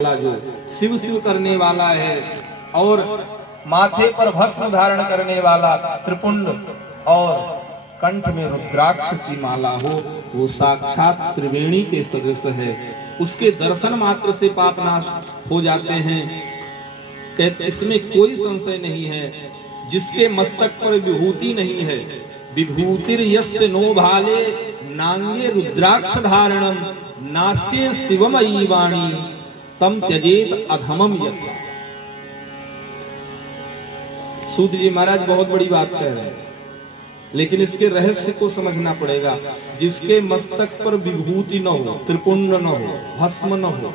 वाला जो शिव शिव करने वाला है और माथे पर भस्म धारण करने वाला त्रिपुंड और कंठ में रुद्राक्ष की माला हो, वो साक्षात त्रिवेणी के सदृश है। उसके दर्शन मात्र से पाप नाश हो जाते हैं। कहते इसमें कोई संशय नहीं है। जिसके मस्तक पर विभूति नहीं है, विभूतिर यस्य नो भाले नांगे रुद्राक्ष धारणम नास्ये शिवमयी वाणी तम त्यजेत अधमम यत्। सूत जी महाराज बहुत बड़ी बात कह रहे हैं, लेकिन इसके रहस्य को समझना पड़ेगा। जिसके मस्तक पर विभूति न हो, त्रिपुंड न हो, भस्म न हो।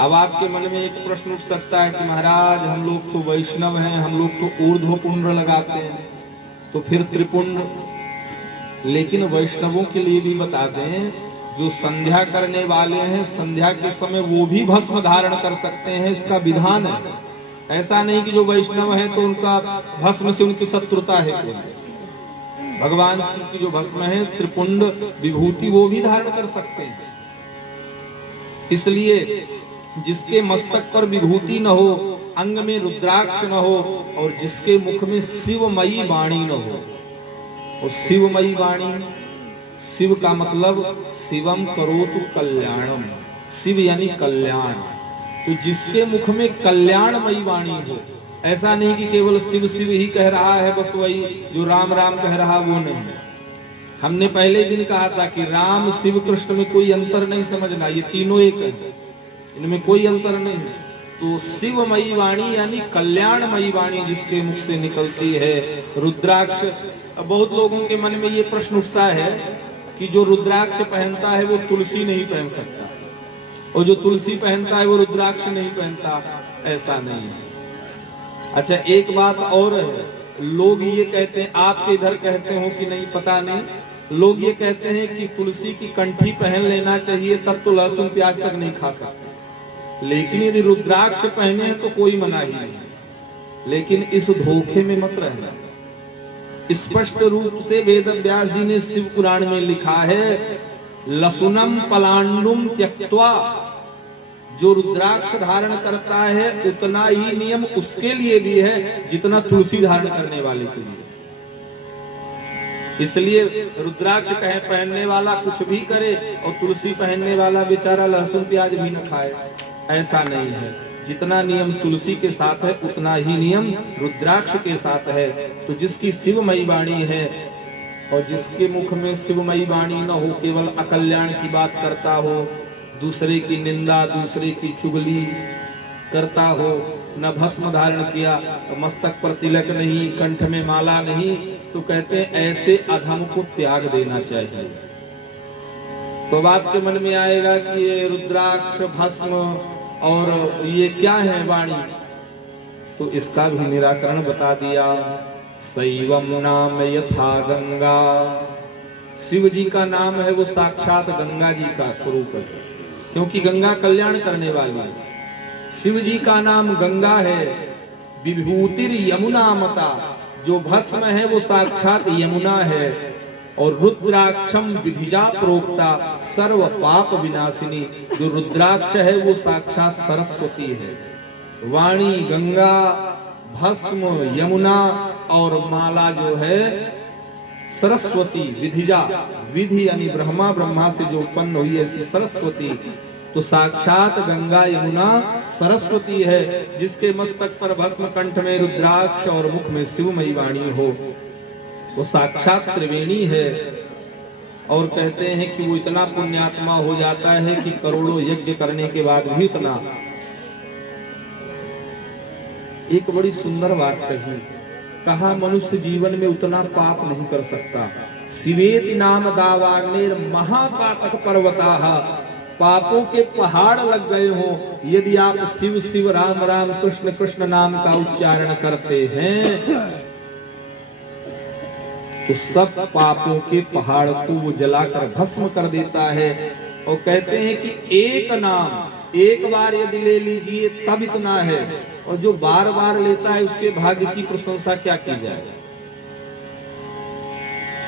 अब आपके मन में एक प्रश्न उठ सकता है कि महाराज हम लोग तो वैष्णव हैं, हम लोग तो ऊर्ध्व पुंड लगाते हैं, तो फिर त्रिपुंड। लेकिन वैष्णवों के लिए भी बता दें, जो संध्या करने वाले हैं, संध्या के समय वो भी भस्म धारण कर सकते हैं, इसका विधान है। ऐसा नहीं कि जो वैष्णव है तो उनका भस्म से उनकी शत्रुता है। भगवान शिव की जो भस्म है, त्रिपुंड विभूति, वो भी धारण कर सकते हैं। इसलिए जिसके मस्तक पर विभूति न हो, अंग में रुद्राक्ष न हो और जिसके मुख में शिवमयी वाणी न हो, और शिवमयी वाणी, शिव का मतलब शिवम करोतु कल्याणम, शिव यानी कल्याण। तो जिसके मुख में कल्याणमयी वाणी हो, ऐसा नहीं कि केवल शिव शिव ही कह रहा है, बस वही जो राम राम कह रहा, वो नहीं। हमने पहले दिन कहा था कि राम शिव कृष्ण में कोई अंतर नहीं समझना, ये तीनों एक है, इनमें कोई अंतर नहीं है। तो शिवमयी वाणी यानी कल्याणमयी वाणी जिसके मुख से निकलती है। रुद्राक्ष, बहुत लोगों के मन में ये प्रश्न उठता है कि जो रुद्राक्ष पहनता है वो तुलसी नहीं पहन सकता, और जो तुलसी पहनता है वो रुद्राक्ष नहीं पहनता। ऐसा नहीं है। अच्छा, एक बात और है, लोग ये कहते हैं, आपके इधर कहते हो कि नहीं पता नहीं, लोग ये कहते हैं कि तुलसी की कंठी पहन लेना चाहिए, तब तो लहसुन प्याज तक नहीं खा सकते। लेकिन यदि रुद्राक्ष पहने हैं तो कोई मनाही नहीं। लेकिन इस धोखे में मत रहना। स्पष्ट रूप से वेद व्यास जी ने शिव पुराण में लिखा है, लसुनम पलांडुम त्यक्त्वा। जो रुद्राक्ष धारण करता है उतना ही नियम उसके लिए भी है जितना तुलसी धारण करने वाले के लिए। इसलिए रुद्राक्ष पहनने वाला कुछ भी करे और तुलसी पहनने वाला बेचारा लहसुन प्याज भी न खाए, ऐसा नहीं है। जितना नियम तुलसी के साथ है उतना ही नियम रुद्राक्ष के साथ है। तो जिसकी शिवमयी वाणी है और जिसके मुख में शिवमयी वाणी न हो, केवल अकल्याण की बात करता हो, दूसरे की निंदा, दूसरे की चुगली करता हो, न भस्म धारण किया, मस्तक पर तिलक नहीं, कंठ में माला नहीं, तो कहते हैं ऐसे अधम को त्याग देना चाहिए। तो अब आपके मन में आएगा कि ये रुद्राक्ष, भस्म और ये क्या है वाणी, तो इसका भी निराकरण बता दिया। शैवम नाम यथा गंगा, शिव जी का नाम है वो साक्षात गंगा जी का स्वरूप है, क्योंकि गंगा कल्याण करने वाली है। शिव जी का नाम गंगा है। विभूतिर यमुना मता, जो भस्म है वो साक्षात यमुना है। और रुद्राक्षम विधिजा प्रोक्ता सर्व पाप विनाशिनी, जो रुद्राक्ष है वो साक्षात सरस्वती है। वाणी गंगा, भस्म यमुना और माला जो है सरस्वती। विधिजा, विधि यानी ब्रह्मा, ब्रह्मा से जो उत्पन्न हुई है ऐसी सरस्वती। तो साक्षात गंगा यमुना सरस्वती है। जिसके मस्तक पर भस्म, कंठ में रुद्राक्ष और मुख में शिवमयी वाणी हो, वो साक्षात त्रिवेणी है। और कहते हैं कि वो इतना पुण्यात्मा हो जाता है कि करोड़ों यज्ञ करने के बाद भी उतना। एक बड़ी सुंदर बात कही, कहा मनुष्य जीवन में उतना पाप नहीं कर सकता। शिवेति नाम दावाग्नेर महापातक पर्वताः, पापों के पहाड़ लग गए हो यदि आप शिव शिव, राम राम, कृष्ण कृष्ण नाम का उच्चारण करते हैं, तो सब पापों के पहाड़ को वो जलाकर भस्म कर देता है। और कहते हैं कि एक नाम एक बार यदि ले लीजिए तब इतना है, और जो बार बार लेता है उसके भाग्य की प्रशंसा क्या की जाए।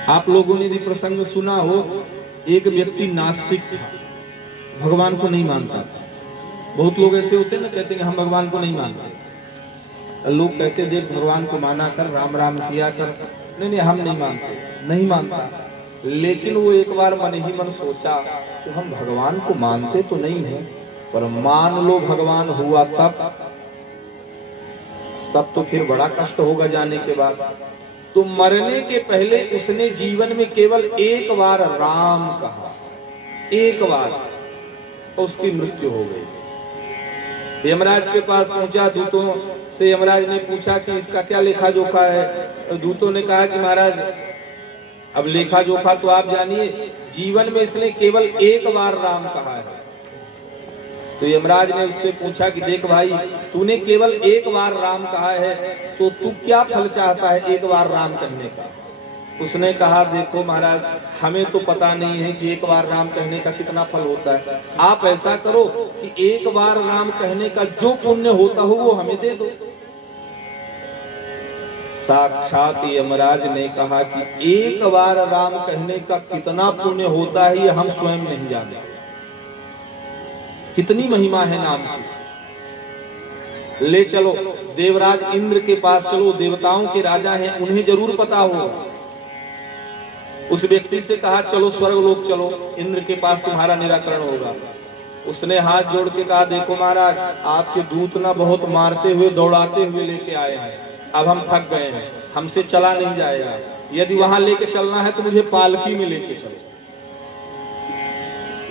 आप लोगों ने भी प्रसंग सुना हो, एक व्यक्ति नास्तिक था, भगवान को नहीं मानता था, बहुत लोग ऐसे होते हैं ना, कहते हैं कि हम भगवान को नहीं मानते। लोग कहते देख भगवान को माना कर, राम राम किया कर। नहीं नहीं, हम नहीं मानते, नहीं मानता। लेकिन वो एक बार मन ही मन सोचा कि हम भगवान को मानते तो नहीं है, पर मान लो भगवान हुआ तब तो फिर बड़ा कष्ट होगा जाने के बाद। तो मरने के पहले उसने जीवन में केवल एक बार राम कहा, एक बार, तो उसकी मृत्यु हो गई। यमराज के पास पहुंचा, दूतों से यमराज ने पूछा कि इसका क्या लेखा जोखा है। तो दूतों ने कहा कि महाराज अब लेखा जोखा तो आप जानिए, जीवन में इसने केवल एक बार राम कहा है। तो यमराज ने उससे पूछा कि देख भाई, तूने केवल एक बार राम कहा है, तो तू क्या फल चाहता है एक बार राम कहने का। उसने कहा देखो महाराज, हमें तो पता नहीं है कि एक बार राम कहने का कितना फल होता है। आप ऐसा करो कि एक बार राम कहने का जो पुण्य होता हो वो हमें दे दो। साक्षात यमराज ने कहा कि एक बार राम कहने का कितना पुण्य होता है ये हम स्वयं नहीं जानते। कितनी महिमा है नाम की। ले चलो देवराज इंद्र के पास चलो, देवताओं के राजा हैं, उन्हें जरूर पता होगा। उस व्यक्ति से कहा चलो स्वर्ग लोक चलो, इंद्र के पास तुम्हारा निराकरण होगा। उसने हाथ जोड़ के कहा देखो महाराज, आपके दूत ना बहुत मारते हुए दौड़ाते हुए लेके आए हैं, अब हम थक गए हैं, हमसे चला नहीं जाएगा। यदि वहां लेके चलना है तो मुझे पालकी में लेके चलो।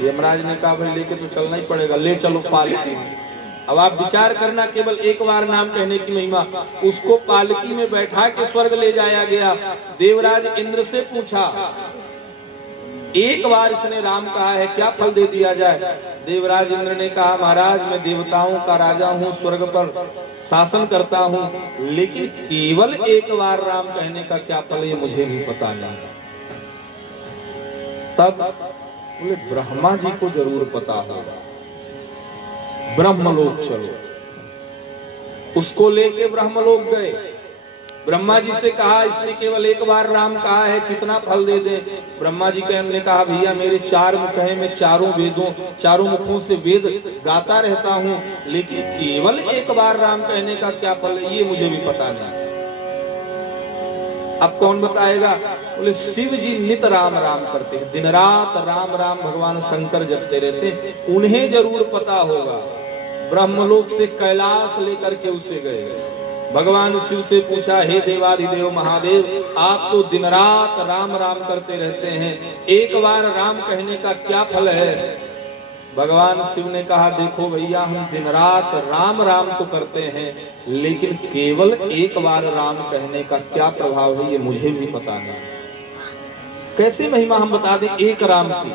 यमराज ने कहा भाई लेके तो चलना ही पड़ेगा, ले चलो पालकी में। अब आप विचार करना, केवल एक बार नाम कहने की महिमा। उसको पालकी में बैठा के स्वर्ग ले जाया गया। देवराज इंद्र से पूछा एक बार इसने राम कहा है, क्या फल दे दिया जाए। देवराज इंद्र ने कहा महाराज मैं देवताओं का राजा हूँ, स्वर्ग पर शासन करता हूँ, लेकिन केवल एक बार राम कहने का क्या फल है ये मुझे भी पता नहीं। तब बोले ब्रह्मा जी को जरूर पता होगा, ब्रह्मलोक चलो। उसको लेके ब्रह्मलोक गए। ब्रह्मा जी से कहा इसने केवल एक बार राम कहा है, कितना फल दे दे। ब्रह्मा जी ने कहा भैया मेरे चार मुख हैं, मैं चारों वेदों, चारों मुखों से वेद गाता रहता हूँ, लेकिन केवल एक बार राम कहने का क्या फल है ये मुझे भी पता नहीं। अब कौन बताएगा। बोले शिव जी नित राम राम करते हैं, दिन रात राम राम भगवान शंकर जपते रहते हैं, उन्हें जरूर पता होगा। ब्रह्मलोक से कैलाश लेकर के उसे गए। भगवान शिव से पूछा हे देवाधिदेव महादेव, आप तो दिन रात राम राम करते रहते हैं, एक बार राम कहने का क्या फल है। भगवान शिव ने कहा देखो भैया हम दिन रात राम राम तो करते हैं, लेकिन केवल एक बार राम कहने का क्या प्रभाव है ये मुझे भी पता नहीं। कैसे महिमा हम बता दें एक राम की।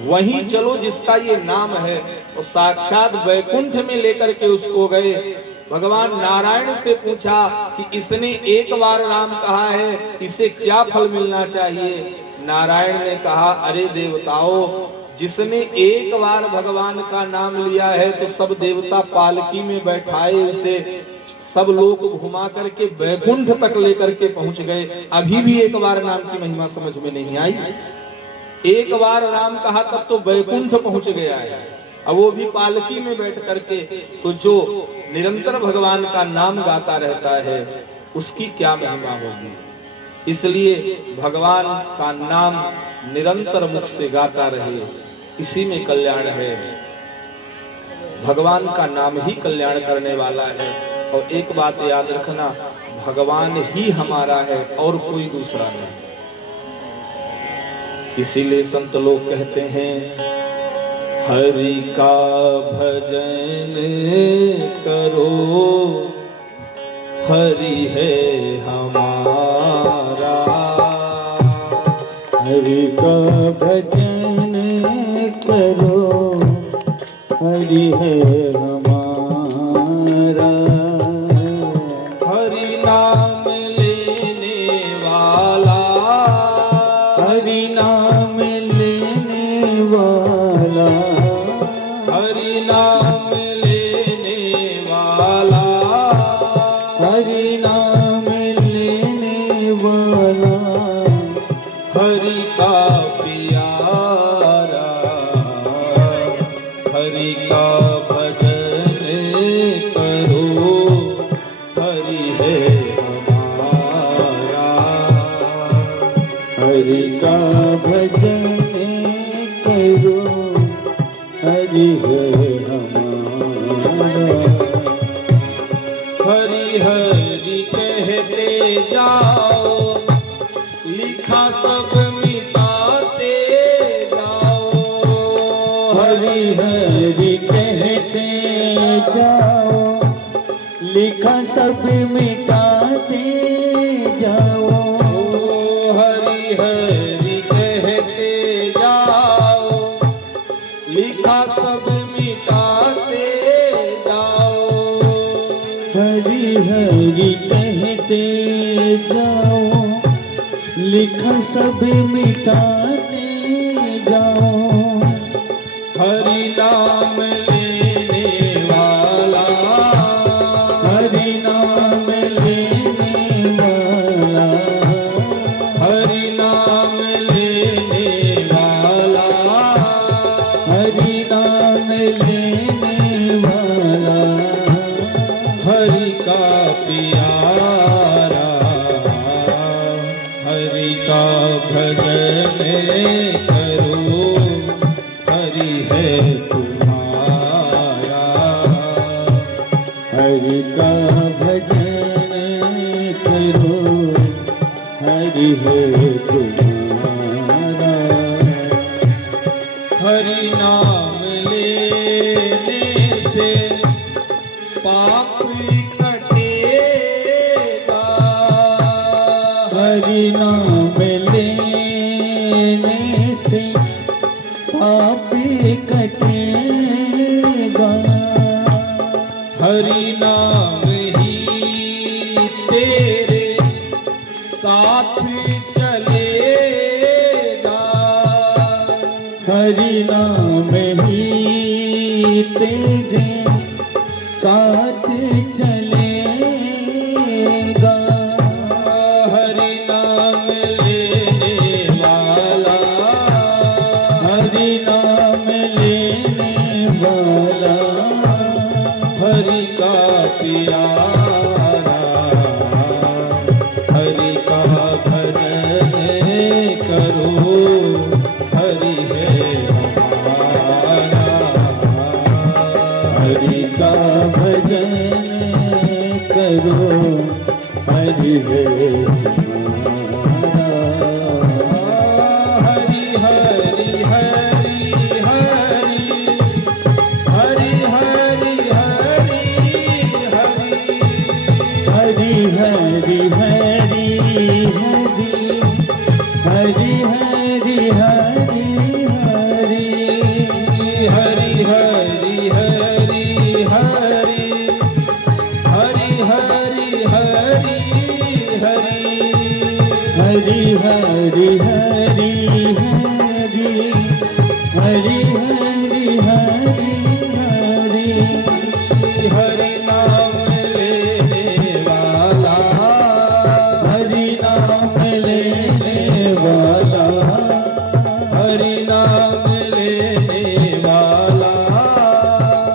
वहीं चलो जिसका ये नाम है, और साक्षात वैकुंठ में लेकर के उसको गए। भगवान नारायण से पूछा कि इसने एक बार राम कहा है, इसे क्या फल मिलना चाहिए। नारायण ने कहा अरे देवताओं, जिसने एक बार भगवान का नाम लिया है तो सब देवता पालकी में बैठाए उसे सब लोग घुमा करके वैकुंठ तक लेकर के पहुंच गए। अभी भी एक बार नाम की महिमा समझ में नहीं आई। एक बार राम कहा तब तो वैकुंठ पहुंच गया है, अब वो भी पालकी में बैठ करके। तो जो निरंतर भगवान का नाम गाता रहता है उसकी क्या महिमा होगी। इसलिए भगवान का नाम निरंतर मुख से गाता रहे, इसी में कल्याण है। भगवान का नाम ही कल्याण करने वाला है। और एक बात याद रखना, भगवान ही हमारा है और कोई दूसरा नहीं। इसीलिए संत लोग कहते हैं हरि का भजन करो, हरि है हमारा। हरि का भजन करो, हरि है हमारा। हरि नाम लेने वाला, हरि नाम लेने वाला, हरि नाम लेने वाला, हरि नाम लेने वाला, हरि का प्यारा, हरि का भजन करो, हरि है हमारा। हरि का भजन करो, हरि है हमारा। हरि हरि कहते जाओ, लिखा सब मिटाते जाओ। हरि हरि कहते जाओ, लिखा सब मिटाते जाओ। हरि हरि कहते जाओ, लिखा सब मिटाते जाओ। हरि हरि कहते जाओ, लिखा सब मिटाते जाओ। हरि नाम लेने वाला, हरि नाम लेने वाला, हरि नाम लेने वाला, हरि नाम लेने वाला। हरि का प्यारा, हरि का भजन करो, हरि है तुम्हारा। हरि का भजन करो, हरि है तुम्हारा। हरि नाम लेने से पाप कटेगा। हरि नाम लेने से पाप कटेगा। हरि नाम ही तेरे साथ चलेगा। हरि नाम ही तेरे साथ चलेगा। हरि नाम लेने वाला, हरि नाम लेने वाला, हरि का प्यारा, हरि का भजन करो, हरि है हमारा। हरि का भजन करो, हरि है हमारा। हरि हरि हरि हरि, हरि हरि हरि हरि, हरि हरि हरि हरि, हरि हरि हरि हरि, हरि हरि हरि हरि, हरि हरि हरि हरि, हरि हरि हरि हरि, हरि हरि हरि हरि। हरि नाम लेने वाला, हरि नाम लेने वाला, हरि नाम लेने वाला,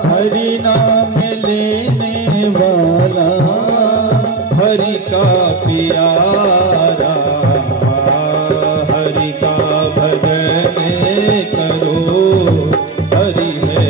हरि नाम लेने वाला। हरि का प्यारा, हरि का भजन करो, हरि है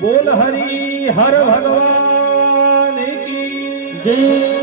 बोल हरि हर भगवान की जय।